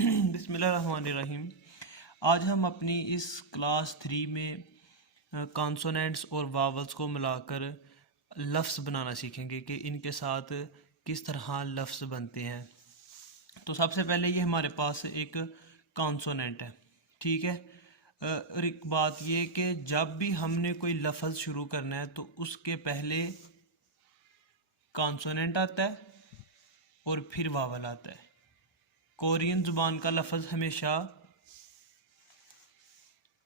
बिस्मिल्लाहिर्रहमानिर्रहीम। आज हम अपनी इस क्लास 3 में कॉन्सोनेंट्स और वावल्स को मिलाकर लफ्ज़ बनाना सीखेंगे कि इनके साथ किस तरह लफ्ज़ बनते हैं। तो सबसे पहले ये हमारे पास एक कॉन्सोनेंट है, ठीक है। और एक बात ये कि जब भी हमने कोई लफ्ज़ शुरू करना है तो उसके पहले कॉन्सोनेंट आता है और फिर वावल आता है। कोरियन ज़ुबान का लफ्ज़ हमेशा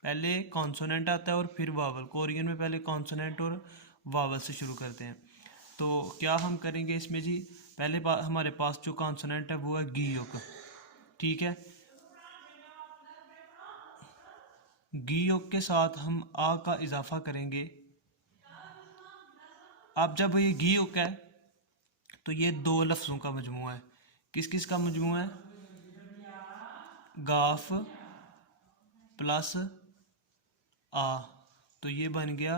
पहले कॉन्सोनेंट आता है और फिर वावल। कोरियन में पहले कॉन्सोनेंट और वावल से शुरू करते हैं। तो क्या हम करेंगे इसमें जी, पहले हमारे पास जो कॉन्सोनेंट है वो है गीयोक, ठीक है। गीयोक के साथ हम आ का इजाफा करेंगे। अब जब ये गीयोक है तो ये दो लफ्ज़ों का मजमूआ है। किस किस का मजमूआ है? गाफ प्लस आ, तो ये बन गया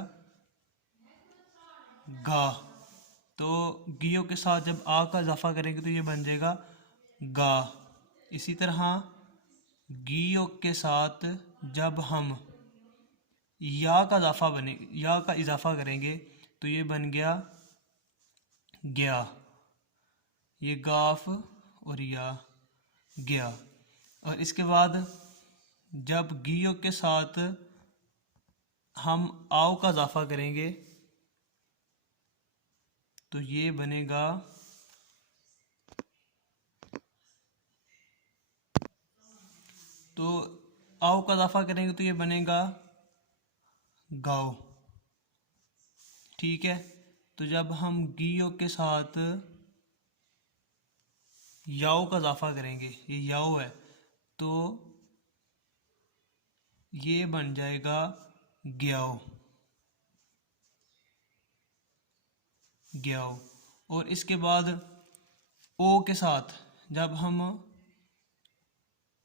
गा। तो गियो के साथ जब आ का इजाफा करेंगे तो ये बन जाएगा गा। इसी तरह गियो के साथ जब हम या का इजाफा करेंगे तो ये बन गया गया। ये गाफ और या गया। और इसके बाद जब गियो के साथ हम आओ का इजाफा करेंगे तो ये बनेगा तो आओ का इजाफा करेंगे तो ये बनेगा गाओ, ठीक है। तो जब हम गियो के साथ याओ का इजाफा करेंगे, ये याओ है, तो ये बन जाएगा ग्याओ ग्याओ। और इसके बाद ओ के साथ जब हम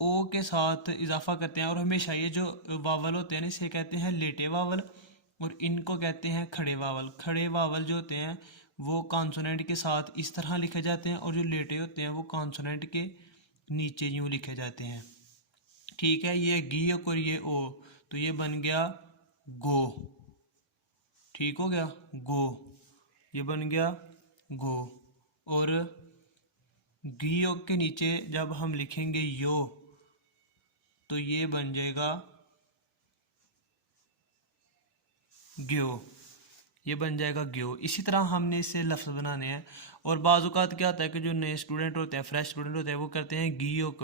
ओ के साथ इजाफा करते हैं, और हमेशा ये जो वावल होते हैं इसे कहते हैं लेटे वावल और इनको कहते हैं खड़े वावल। खड़े वावल जो होते हैं वो कॉन्सोनेंट के साथ इस तरह लिखे जाते हैं और जो लेटे होते हैं वो कॉन्सोनेंट के नीचे यूं लिखे जाते हैं, ठीक है। ये गी और ये ओ, तो ये बन गया गो, ठीक हो गया गो, ये बन गया गो। और गियो के नीचे जब हम लिखेंगे यो तो ये बन जाएगा ग्यो, ये बन जाएगा ग्यो। इसी तरह हमने इससे लफ्ज़ बनाने हैं। और बाज़ औक़ात क्या होता है कि जो नए स्टूडेंट होते हैं, फ्रेश स्टूडेंट होते हैं, वो करते हैं गियोक,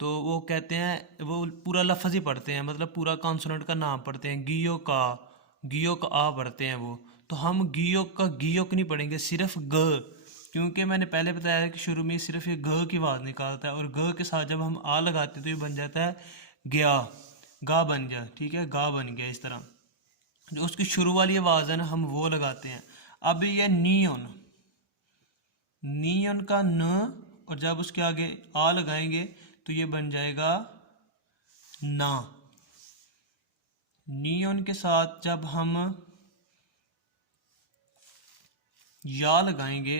तो वो कहते हैं वो पूरा लफ्ज़ ही पढ़ते हैं, मतलब पूरा कॉन्सोनेंट का नाम पढ़ते हैं, गियो का आ पढ़ते हैं वो। तो हम गियोक का गियोक नहीं पढ़ेंगे, सिर्फ ग, क्योंकि मैंने पहले बताया है कि शुरू में सिर्फ ये ग की आवाज़ निकालता है और ग के साथ जब हम आ लगाते हैं तो ये बन जाता है गया, गा बन गया, ठीक है, गा बन गया। इस तरह जो उसकी शुरू वाली आवाज़ है ना हम वो लगाते हैं। अब ये नियन, नियन का न, और जब उसके आगे आ लगाएंगे तो ये बन जाएगा ना। नियन के साथ जब हम या लगाएंगे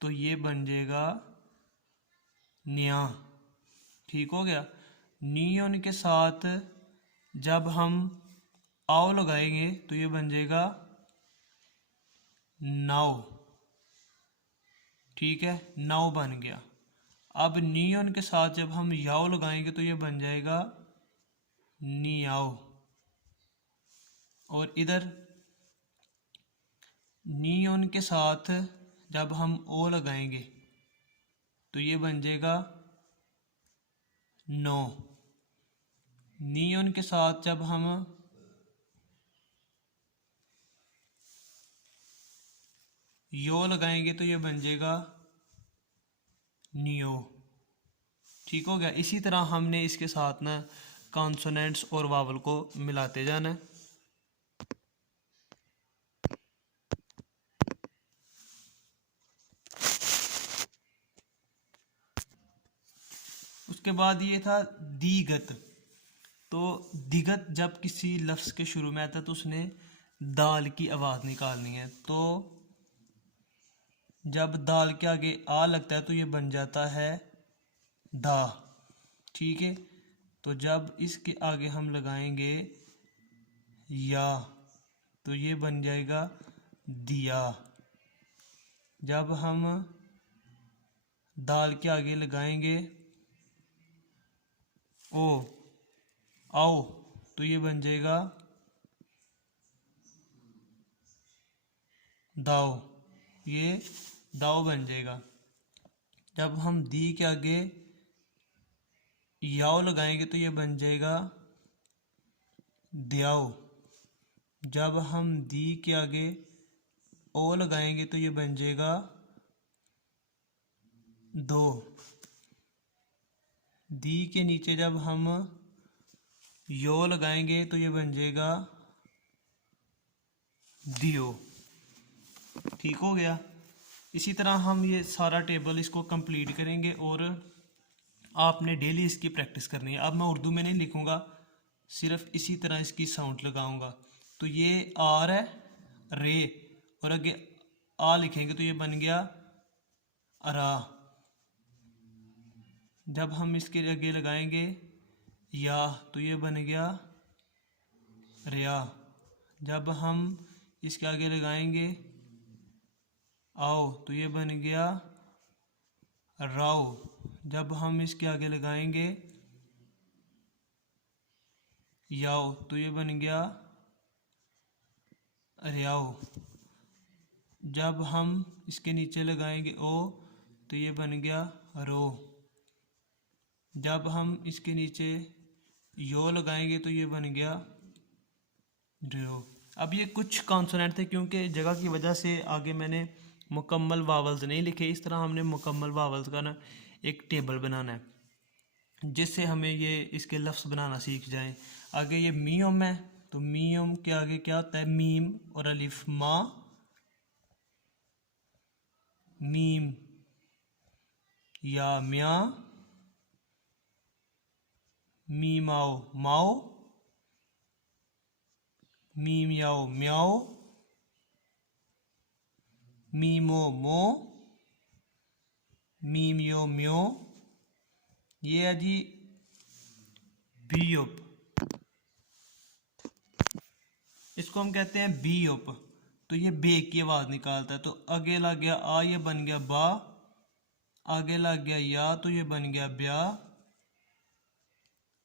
तो ये बन जाएगा न्या, ठीक हो गया। नियन के साथ जब हम आओ लगाएंगे तो ये बन जाएगा नाव, ठीक है, नाव बन गया। अब नियन के साथ जब हम याओ लगाएंगे तो ये बन जाएगा नियाओ। और इधर नियन के साथ जब हम ओ लगाएंगे तो ये बन जाएगा नो। नियन के साथ जब हम यो लगाएंगे तो ये बन जाएगा नियो, ठीक हो गया। इसी तरह हमने इसके साथ ना कॉन्सोनेंट्स और वावल को मिलाते जाना है। उसके बाद ये था दीगत। तो दिगत जब किसी लफ्ज़ के शुरू में आता है तो उसने दाल की आवाज़ निकालनी है। तो जब दाल के आगे आ लगता है तो ये बन जाता है दा। ठीक है, तो जब इसके आगे हम लगाएंगे या तो ये बन जाएगा दिया। जब हम दाल के आगे लगाएंगे ओ आओ तो ये बन जाएगा दाओ, ये दाओ बन जाएगा। जब हम दी के आगे याओ लगाएंगे तो ये बन जाएगा दियाओ। जब हम दी के आगे ओ लगाएंगे तो ये बन जाएगा दो। दी के नीचे जब हम यो लगाएंगे तो ये बन जाएगा दियो। ठीक हो गया। इसी तरह हम ये सारा टेबल इसको कंप्लीट करेंगे और आपने डेली इसकी प्रैक्टिस करनी है। अब मैं उर्दू में नहीं लिखूंगा, सिर्फ इसी तरह इसकी साउंड लगाऊंगा। तो ये आर है रे, और आगे आ लिखेंगे तो ये बन गया अरा। जब हम इसके आगे लगाएंगे या तो ये बन गया रिया। जब हम इसके आगे लगाएंगे आओ तो ये बन गया राओ। जब हम इसके आगे लगाएंगे याओ तो ये बन गया रियाओ। जब हम इसके नीचे लगाएंगे ओ तो ये बन गया रो। जब हम इसके नीचे यो लगाएंगे तो ये बन गया रो। अब ये कुछ कॉन्सोनेंट थे, क्योंकि जगह की वजह से आगे मैंने मुकम्मल वावल्स नहीं लिखे। इस तरह हमने मुकम्मल वावल्स का ना एक टेबल बनाना है जिससे हमें ये इसके लफ्ज़ बनाना सीख जाएं। आगे ये मीम है, तो मीम के आगे क्या होता है, मीम और अलिफ मा, मीम या म्या, मीम आओ माओ, मीम याओ म्याओ, मीमो मो, मीम यो म्यो। ये है जी बीयुप, इसको हम कहते हैं बीयुप। तो ये बे की आवाज़ निकालता है। तो आगे लग गया आ, ये बन गया बा। आगे लग गया या तो ये बन गया ब्या।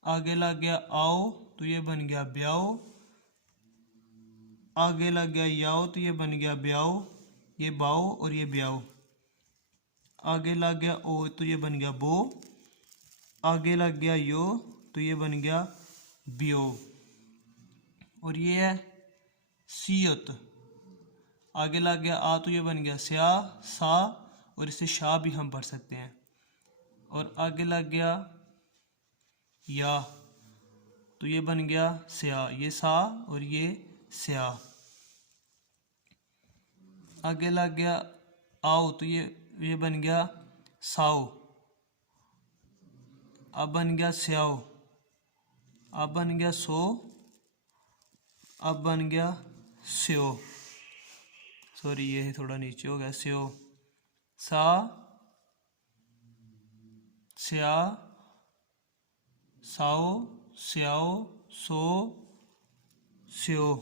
आगे लग गया आओ तो ये बन गया ब्याओ। आगे लग गया याओ तो ये बन गया ब्याओ, ये बाओ और ये ब्याओ। आगे लग गया ओ तो ये बन गया बो। आगे लग गया यो तो ये बन गया बियो। और ये है सियत। आगे लग गया आ तो ये बन गया स्या सा, और इसे शाह भी हम पढ़ सकते हैं। और आगे लग गया या तो ये बन गया स्या, ये सा और ये स्या। आगे लग गया आओ तो ये बन गया साओ। अब बन गया स्याओ। अब बन गया सो। अब बन गया स्यो। सॉरी ये थोड़ा नीचे हो गया। स्यो सा स्या साओ स्याओ सो स्यो।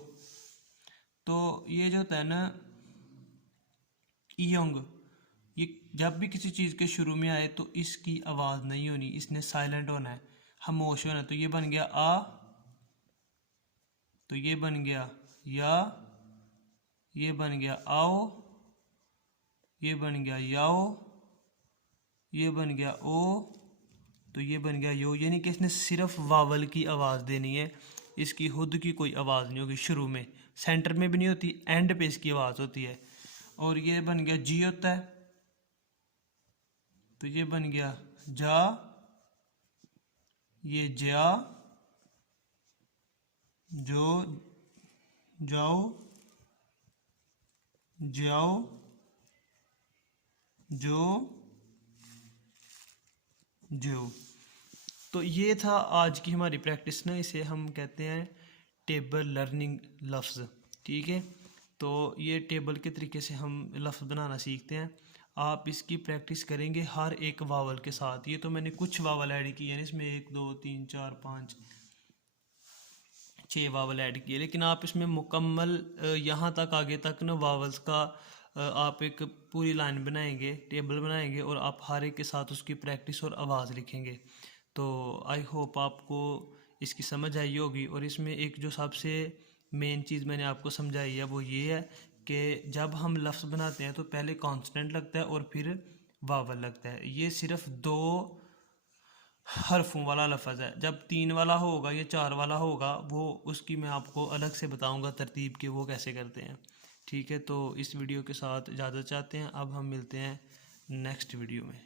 तो ये जो होता है ना इयोंग, ये जब भी किसी चीज़ के शुरू में आए तो इसकी आवाज़ नहीं होनी, इसने साइलेंट होना है, खामोश होना है। तो ये बन गया आ, तो ये बन गया या, ये बन गया आओ, ये बन गया याओ, ये बन गया ओ, तो ये बन गया यो। यानी कि इसने सिर्फ वावल की आवाज़ देनी है, इसकी खुद की कोई आवाज़ नहीं होगी। शुरू में, सेंटर में भी नहीं होती, एंड पे इसकी आवाज़ होती है। और ये बन गया जी होता है, तो ये बन गया जा, ये जा, जो जाओ, जाओ, जो जो। तो ये था आज की हमारी प्रैक्टिस ना, इसे हम कहते हैं टेबल लर्निंग लफ्ज़। ठीक है, तो ये टेबल के तरीके से हम लफ्ज़ बनाना सीखते हैं। आप इसकी प्रैक्टिस करेंगे हर एक वावल के साथ। ये तो मैंने कुछ वावल ऐड किए हैं इसमें, 1 2 3 4 5 6 वावल ऐड किए, लेकिन आप इसमें मुकम्मल यहाँ तक आगे तक ना वावल्स का आप एक पूरी लाइन बनाएंगे, टेबल बनाएंगे, और आप हर एक के साथ उसकी प्रैक्टिस और आवाज़ लिखेंगे। तो आई होप आपको इसकी समझ आई होगी। और इसमें एक जो सबसे मेन चीज़ मैंने आपको समझाई है वो ये है कि जब हम लफ्ज़ बनाते हैं तो पहले कॉन्सोनेंट लगता है और फिर वावल लगता है। ये सिर्फ 2 हरफों वाला लफ्ज़ है। जब 3 वाला होगा या 4 वाला होगा, वो उसकी मैं आपको अलग से बताऊंगा तरतीब के वो कैसे करते हैं। ठीक है, तो इस वीडियो के साथ इजाज़त चाहते हैं। अब हम मिलते हैं नेक्स्ट वीडियो में।